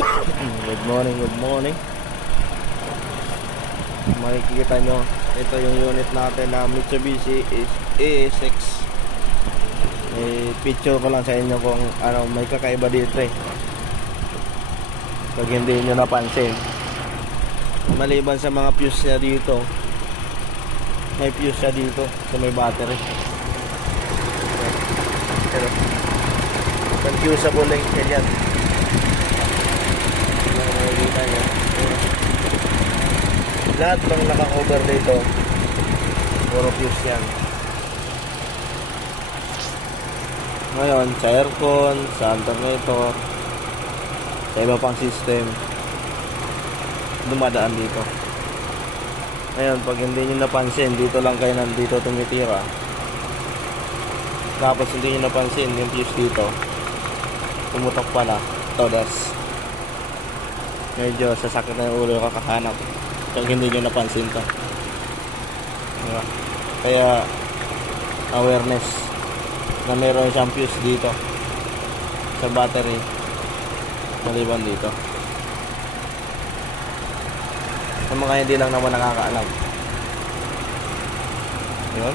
Good morning, good morning. Makikita nyo, ito yung unit natin na Mitsubishi ASX. Picture ko lang sa inyo kung ano, may kakaiba dito eh. Pag hindi nyo napansin, maliban sa mga fuse niya dito, may fuse siya dito sa may battery. Pero confusable link yan. Makikita nyo, lahat ng naka-cover dito puro fuse yan. Ngayon sa aircon, sa alternator, sa iba pang system, dumadaan dito. Ngayon pag hindi nyo napansin, dito lang kayo nandito tumitira, tapos hindi nyo napansin yung fuse dito, tumutok pala, todas. Medyo sasakit na yung ulo kakahanap pag hindi nyo napansin to, diba? Kaya awareness na meron siyang fuse dito sa battery maliban dito, sa mga hindi lang naman nakakaalam. Yun,